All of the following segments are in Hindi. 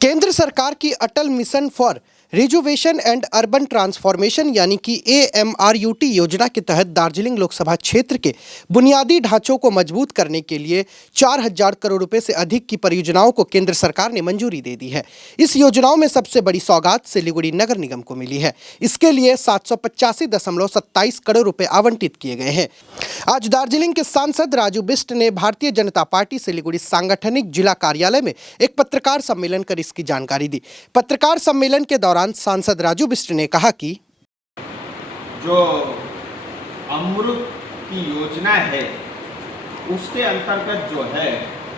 केंद्र सरकार की Atal mission for rejuvenation and urban transformation यानी कि AMRUT योजना के तहत दार्जिलिंग लोकसभा क्षेत्र के बुनियादी ढांचों को मजबूत करने के लिए 4000 करोड़ रुपए से अधिक की परियोजनाओं को केंद्र सरकार ने मंजूरी दे दी है। इस योजनाओं में सबसे बड़ी सौगात सिलीगुड़ी नगर निगम को मिली है। इसके लिए 785.27 करोड़ रुपए आवंटित किए गए हैं। आज दार्जिलिंग के सांसद राजू बिष्ट ने भारतीय जनता पार्टी सिलीगुड़ी सांगठनिक जिला कार्यालय में एक पत्रकार सम्मेलन कर इसकी जानकारी दी। पत्रकार सम्मेलन के दौरान सांसद राजू बिष्ट ने कहा कि जो अमृत की योजना है उसके अंतर्गत जो है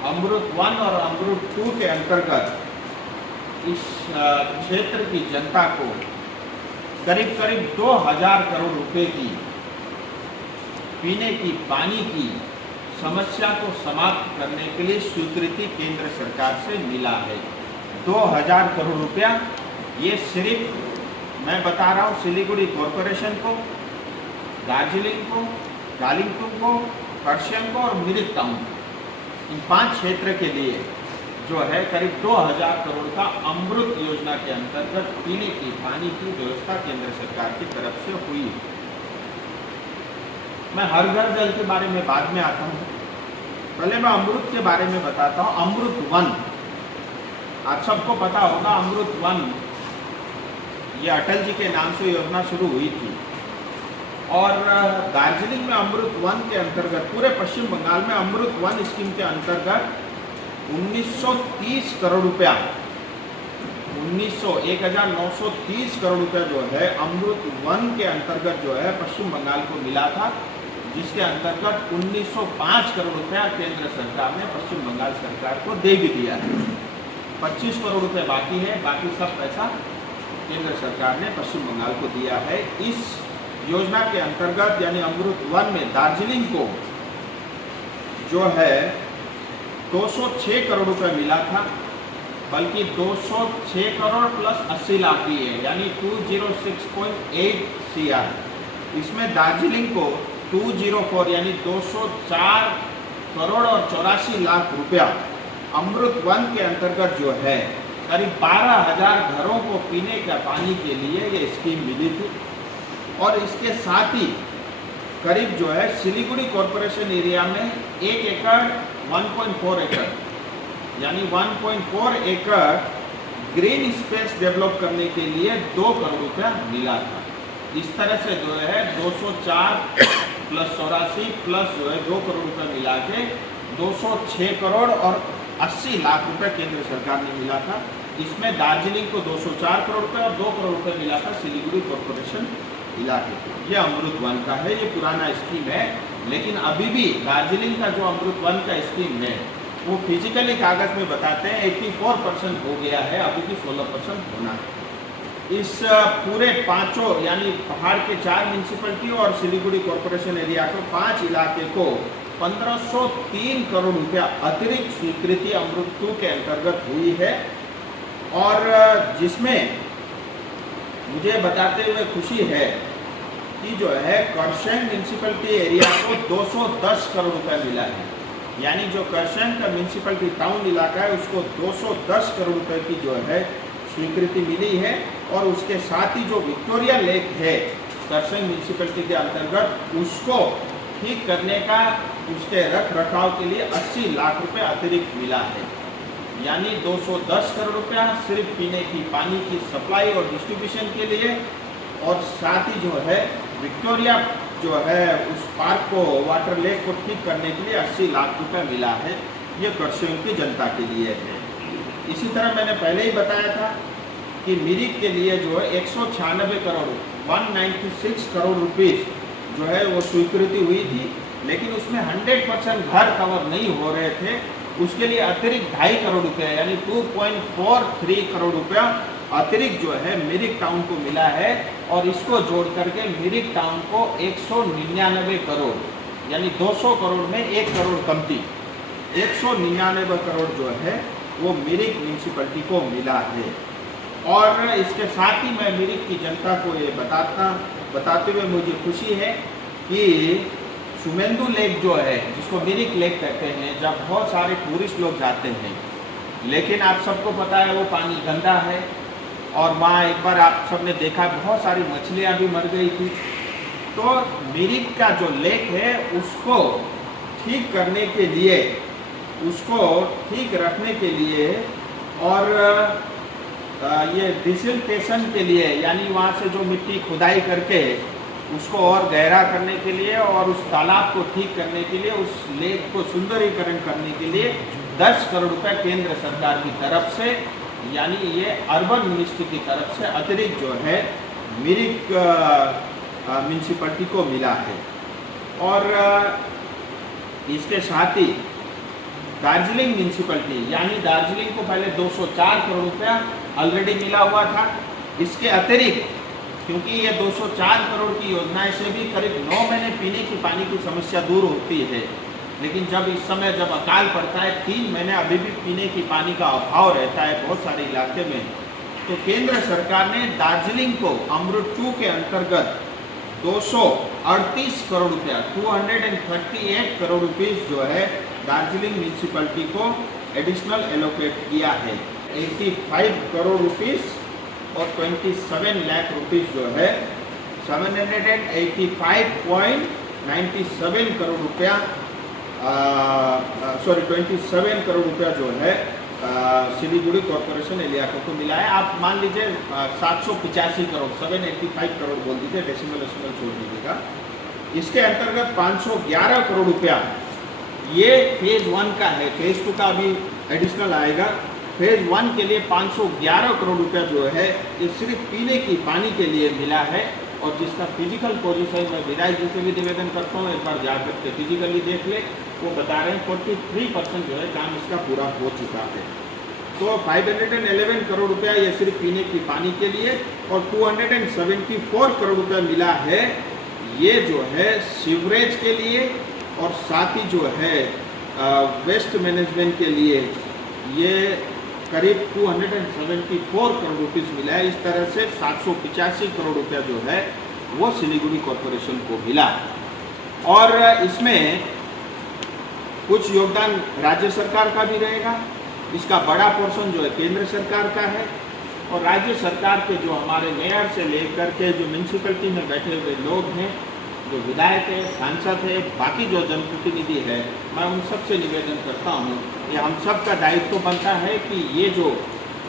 अमृत 1 और अमृत 2 के अंतर्गत इस क्षेत्र की जनता को करीब 2000 करोड़ रुपए की पीने की पानी की समस्या को समाप्त करने के लिए स्वीकृति केंद्र सरकार से मिला है। 2000 करोड़ रुपया ये सिर्फ मैं बता रहा हूँ सिलीगुड़ी कॉरपोरेशन को, दार्जिलिंग को, कालिम्पोंग को, कर्सियंग को और मिरिक टाउन इन 5 क्षेत्र के लिए जो है करीब 2000 करोड़ का अमृत योजना के अंतर्गत पीने की पानी की व्यवस्था केंद्र सरकार की तरफ से हुई। मैं हर घर जल के बारे में बाद में आता हूँ, पहले मैं अमृत के बारे में बताता हूँ। अमृत 1 आप सबको पता होगा, अमृत 1 ये अटल जी के नाम से योजना शुरू हुई थी और दार्जिलिंग में अमृत 1 के अंतर्गत पूरे पश्चिम बंगाल में अमृत 1 स्कीम के अंतर्गत 1930 करोड़ रुपया 1930 करोड़ रुपया जो है अमृत 1 के अंतर्गत जो है पश्चिम बंगाल को मिला था, जिसके अंतर्गत 1905 करोड़ रुपया केंद्र सरकार ने पश्चिम बंगाल सरकार को दे भी दिया है। 25 करोड़ रुपए बाकी है, बाकी सब पैसा केंद्र सरकार ने पश्चिम बंगाल को दिया है। इस योजना के अंतर्गत यानी अमृत 1 में दार्जिलिंग को जो है 206 करोड़ रुपए मिला था, बल्कि 206 करोड़ प्लस 80 लाख ही है यानी 206.8 CR। इसमें दार्जिलिंग को 204 यानी 204 करोड़ और 84 लाख रुपया अमृत 1 के अंतर्गत जो है करीब 12000 घरों को पीने का पानी के लिए ये स्कीम मिली थी। और इसके साथ ही करीब जो है सिलीगुड़ी कॉरपोरेशन एरिया में 1 एकड़ 1.4 एकड़ यानी 1.4 एकड़ ग्रीन स्पेस डेवलप करने के लिए 2 करोड़ रुपया मिला था। इस तरह से जो है 204 प्लस 84 प्लस जो है 2 करोड़ रुपया मिला के 206 करोड़ और 80 लाख रुपए केंद्र सरकार ने मिला था। इसमें दार्जिलिंग को 204 करोड़ रुपए और 2 करोड़ रुपए मिला था सिलीगुड़ी कॉरपोरेशन इलाके को। ये अमृत 1 का है, ये पुराना स्कीम है, लेकिन अभी भी दार्जिलिंग का जो अमृत 1 का स्कीम है वो फिजिकली कागज में बताते हैं 84% हो गया है, अभी भी 16% होना है। इस पूरे 5 यानी पहाड़ के 4 म्यूनसिपलिटी और सिलीगुड़ी कॉरपोरेशन एरिया को 5 इलाके को 1503 करोड़ रुपया अतिरिक्त स्वीकृति अमृत 2 के अंतर्गत हुई है। और जिसमें मुझे बताते हुए खुशी है कि जो है कर्सियंग म्यूनसिपलिटी एरिया को 210 करोड़ रुपया मिला है, यानी जो कर्सियंग का म्यूनसिपलिटी टाउन इलाका है उसको 210 करोड़ रुपए की जो है स्वीकृति मिली है। और उसके साथ ही जो विक्टोरिया लेक है कर्सियंग म्यूनसिपलिटी के अंतर्गत उसको ठीक करने का उसके रख रखाव के लिए 80 लाख रुपए अतिरिक्त मिला है, यानी 210 करोड़ रुपया सिर्फ पीने की पानी की सप्लाई और डिस्ट्रीब्यूशन के लिए। और साथ ही जो है विक्टोरिया जो है उस पार्क को वाटर लेक को ठीक करने के लिए 80 लाख रुपया मिला है। ये कर्सियंग की जनता के लिए है। इसी तरह मैंने पहले ही बताया था कि मिरिक के लिए जो है 196 करोड़ 196 करोड़ रुपीस जो है वो स्वीकृति हुई थी, लेकिन उसमें 100% घर कवर नहीं हो रहे थे। उसके लिए अतिरिक्त 2.5 करोड़ रुपया यानी 2.43 करोड़ रुपया अतिरिक्त जो है मिरिक टाउन को मिला है। और इसको जोड़ करके मिरिक टाउन को 199 करोड़ यानी 200 करोड़ में 1 करोड़ कमती 199 करोड़ जो है वो मिरिक म्यूनसिपलिटी को मिला है। और इसके साथ ही मैं मिरिक की जनता को ये बताते हुए मुझे खुशी है कि सुमेंदु लेक जो है जिसको मिरिक लेक कहते हैं, जब बहुत सारे टूरिस्ट लोग जाते हैं लेकिन आप सबको पता है वो पानी गंदा है और वहाँ एक बार आप सबने देखा बहुत सारी मछलियाँ भी मर गई थी। तो मिरिक का जो लेक है उसको ठीक करने के लिए, उसको ठीक रखने के लिए और ये डिसिल्टेशन के लिए, यानी वहाँ से जो मिट्टी खुदाई करके उसको और गहरा करने के लिए और उस तालाब को ठीक करने के लिए, उस लेक को सुंदरीकरण करने के लिए 10 करोड़ रुपए केंद्र सरकार की तरफ से, यानी ये अर्बन मिनिस्ट्री की तरफ से अतिरिक्त जो है मिरिक म्यूनसिपलिटी को मिला है। और इसके साथ ही दार्जिलिंग म्यूनसिपलिटी, यानी दार्जिलिंग को पहले 204 करोड़ रुपया ऑलरेडी मिला हुआ था। इसके अतिरिक्त क्योंकि ये 204 करोड़ की योजनाएं से भी करीब 9 महीने पीने की पानी की समस्या दूर होती है, लेकिन जब इस समय जब अकाल पड़ता है 3 महीने अभी भी पीने की पानी का अभाव रहता है बहुत सारे इलाके में, तो केंद्र सरकार ने दार्जिलिंग को अमृत 2 के अंतर्गत 238 करोड़ रुपया 238 करोड़ रुपीस जो है दार्जिलिंग म्यूनसिपलिटी को एडिशनल एलोकेट किया है। 85 करोड़ रुपीस और 27 लाख रुपीस जो है 785.97 करोड़ रुपया 27 करोड़ रुपया जो है सिलीगुड़ी कॉरपोरेशन इलाकों को मिला है। आप मान लीजिए 785 करोड़ 785 करोड़ बोल दीजिए, डेसिमल छोड़ दीजिएगा। इसके अंतर्गत 511 करोड़ रुपया ये फेज 1 का है, फेज 2 का अभी एडिशनल आएगा। फेज 1 के लिए 511 करोड़ रुपया जो है ये सिर्फ पीने की पानी के लिए मिला है, और जिसका फिजिकल पोजीशन मैं विधायक जी से भी निवेदन करता हूँ, एक बार जाकर के फिजिकली देख ले, वो बता रहे हैं 43% जो है काम इसका पूरा हो चुका है। तो 511 करोड़ रुपया ये सिर्फ पीने की पानी के लिए, और 274 करोड़ रुपया मिला है ये जो है सीवरेज के लिए, और साथ ही जो है वेस्ट मैनेजमेंट के लिए ये करीब 274 करोड़ रुपीस मिला है। इस तरह से 785 करोड़ रुपया जो है वो सिलीगुड़ी कॉरपोरेशन को मिला, और इसमें कुछ योगदान राज्य सरकार का भी रहेगा। इसका बड़ा पोर्शन जो है केंद्र सरकार का है, और राज्य सरकार के जो हमारे मेयर से लेकर के जो म्यूनसिपलिटी में बैठे हुए लोग हैं, जो विधायक है, सांसद है, बाकी जो जनप्रतिनिधि है, मैं उन सब से निवेदन करता हूँ, ये हम सब का दायित्व बनता है कि ये जो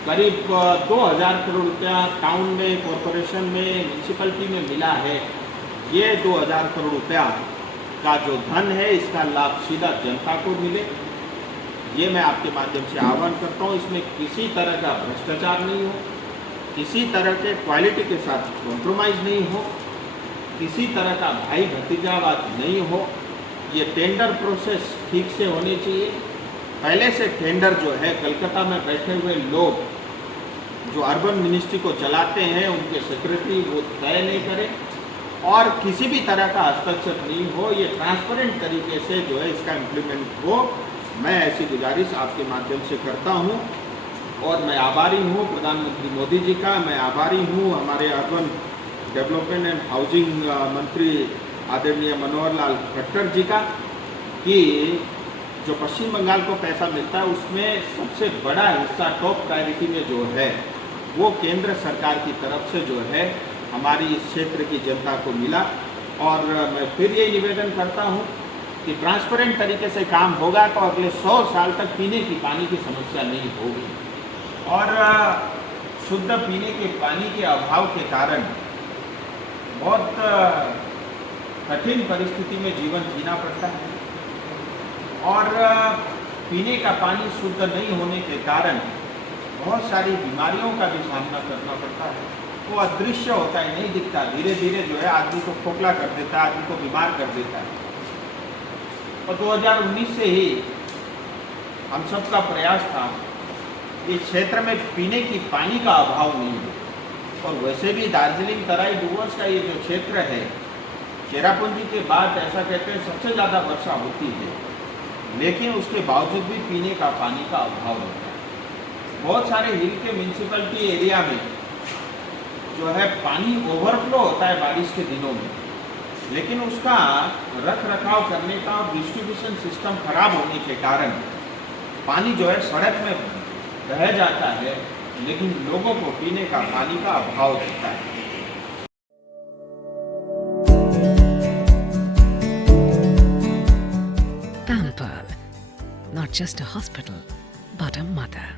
करीब 2000 करोड़ रुपया टाउन में, कॉरपोरेशन में, म्यूनसिपलिटी में मिला है, ये 2000 करोड़ रुपया का जो धन है इसका लाभ सीधा जनता को मिले, ये मैं आपके माध्यम से आह्वान करता हूँ। इसमें किसी तरह का भ्रष्टाचार नहीं हो, किसी तरह के क्वालिटी के साथ कॉम्प्रोमाइज़ नहीं हो, किसी तरह का भाई भतीजावाद नहीं हो। ये टेंडर प्रोसेस ठीक से होनी चाहिए। पहले से टेंडर जो है कलकत्ता में बैठे हुए लोग जो अर्बन मिनिस्ट्री को चलाते हैं, उनके सेक्रेटरी वो तय नहीं करें, और किसी भी तरह का हस्तक्षेप नहीं हो, ये ट्रांसपेरेंट तरीके से जो है इसका इम्प्लीमेंट हो। मैं ऐसी गुजारिश आपके माध्यम से करता हूँ, और मैं आभारी हूँ प्रधानमंत्री मोदी जी का, मैं आभारी हूँ हमारे अर्बन डेवलपमेंट एंड हाउसिंग मंत्री आदरणीय मनोहर लाल खट्टर जी का, कि जो पश्चिम बंगाल को पैसा मिलता है उसमें सबसे बड़ा हिस्सा टॉप प्रायोरिटी में जो है वो केंद्र सरकार की तरफ से जो है हमारी इस क्षेत्र की जनता को मिला। और मैं फिर यही निवेदन करता हूँ कि ट्रांसपेरेंट तरीके से काम होगा तो अगले 100 साल तक पीने की पानी की समस्या नहीं होगी। और शुद्ध पीने के पानी के अभाव के कारण बहुत कठिन परिस्थिति में जीवन जीना पड़ता है, और पीने का पानी शुद्ध नहीं होने के कारण बहुत सारी बीमारियों का भी सामना करना पड़ता है। वो अदृश्य होता है, नहीं दिखता, धीरे धीरे जो है आदमी को खोखला कर देता है, आदमी को बीमार कर देता है। और 2019 से ही हम सबका प्रयास था कि क्षेत्र में पीने की पानी का अभाव नहीं हो। और वैसे भी दार्जिलिंग तराई डुवर्स का ये जो क्षेत्र है, चेरापूंजी के बाद ऐसा कहते हैं सबसे ज़्यादा वर्षा होती है, लेकिन उसके बावजूद भी पीने का पानी का अभाव होता है। बहुत सारे हिल के म्यूनसिपलिटी एरिया में जो है पानी ओवरफ्लो होता है बारिश के दिनों में, लेकिन उसका रख रखाव करने का और डिस्ट्रीब्यूशन सिस्टम खराब होने के कारण पानी जो है सड़क में रह जाता है, लेकिन लोगों को पीने का पानी का अभाव रहता है। Pampered, not just a hospital, but a mother.